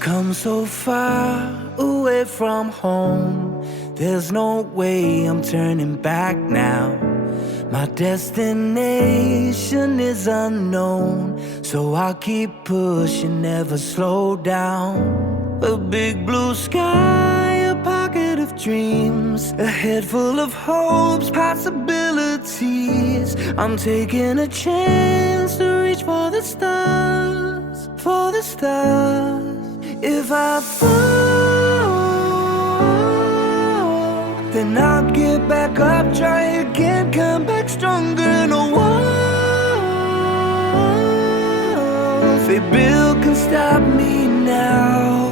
come so far away from home. There's no way I'm turning back now. My destination is unknown, so I'll keep pushing, never slow down. A big blue sky, a pocket of dreams, a head full of hopes, possibilities. I'm taking a chance to reach for the stars, for the stars. If I fall, then I'll get back up, try again, come back stronger. No walls they build can stop me now.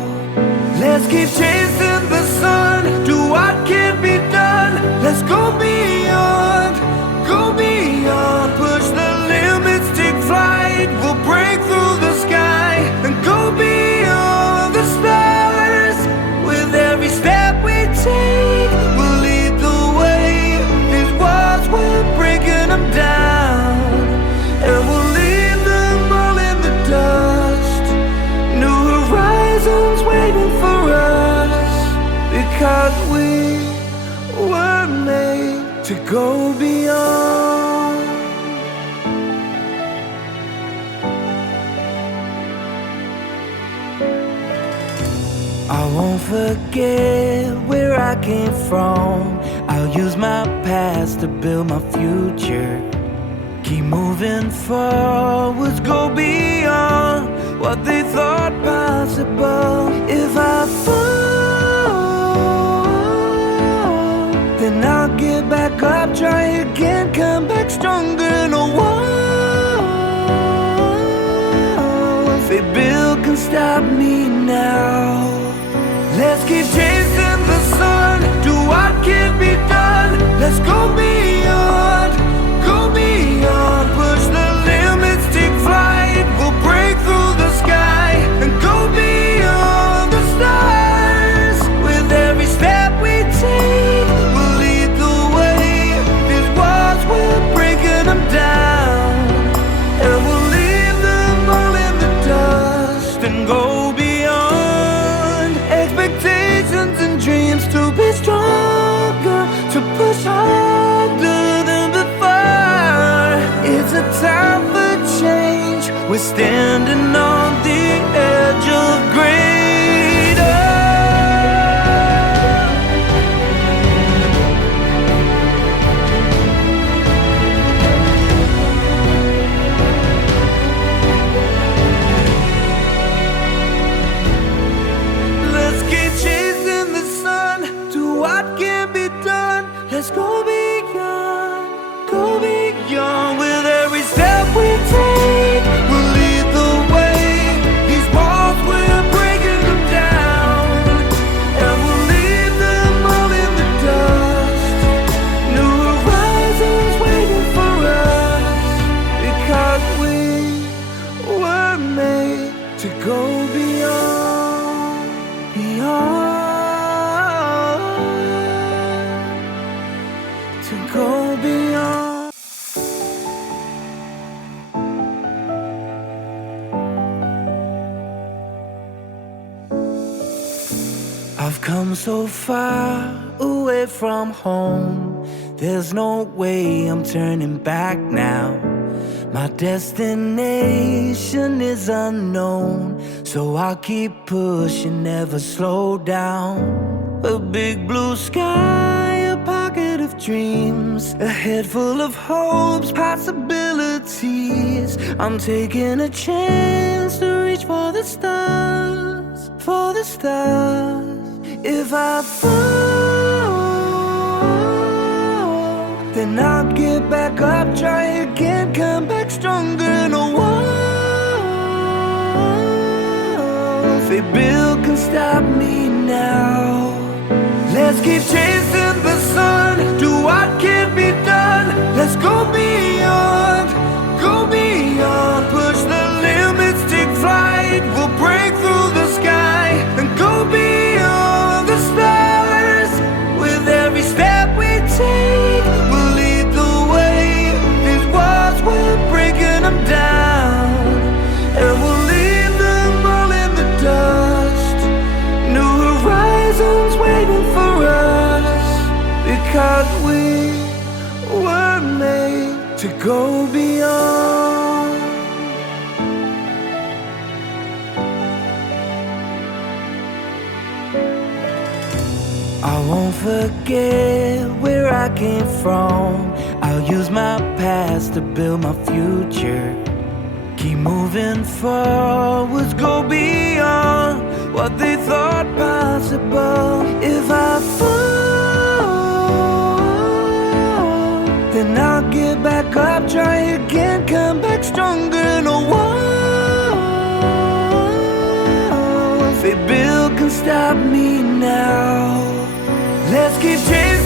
Let's keep chasing the sun, do what can't be done. Let's go beyond, push the limits, take flight. We'll break through the sky and go beyond the stars. With every step we take, we'll lead the way. These walls, we're breaking them down, and we'll leave them all in the dust. New horizons waiting for us, because we were made to go beyond. I won't forget where I came from. I'll use my past to build my future. Keep moving forwards, go beyond what they thought possible. If I fall, then I'll get back up, try again, come back stronger. No walls they build can stop me now. Let's keep chasing the sun, do what can't be done. Let's go beyond, push the limits, take flight. We'll break through the sky and go beyond the stars. With every step we take, we'll lead the way. These walls, we're breaking them down, and we'll leave them all in the dust and go beyond. Expectations and dreams to be stronger, to push harder than before. It's a time for change, we're standing on the edge of greater. Let's keep chasing the sun, do what can be done. Let's go beyond, with every step we take. We'll lead the way. These walls, we're breaking them down, and we'll leave them all in the dust. New horizons waiting for us, because we were made to go beyond, to go beyond. I've come so far away from home. There's no way I'm turning back now. My destination is unknown, so I'll keep pushing, never slow down. A big blue sky, a pocket of dreams, a head full of hopes, possibilities. I'm taking a chance to reach for the stars, for the stars. If I fall, then I'll get back up, try again, come back stronger. No walls they build can stop me now. Let's keep chasing the sun, do what can't be done. Let's go beyond, push the limits, take flight. We'll break through the sky and go beyond the stars. With every step we take, we'll lead the way. These walls, we're breaking them down, and we'll leave them all in the dust. because we were made to go beyond. I won't forget where I came from. I'll use my past to build my future. Keep moving forwards, go beyond what they thought possible. If I fall, then I'll get back up, try again, come back stronger. No walls they build can stop me now. Let's keep chasing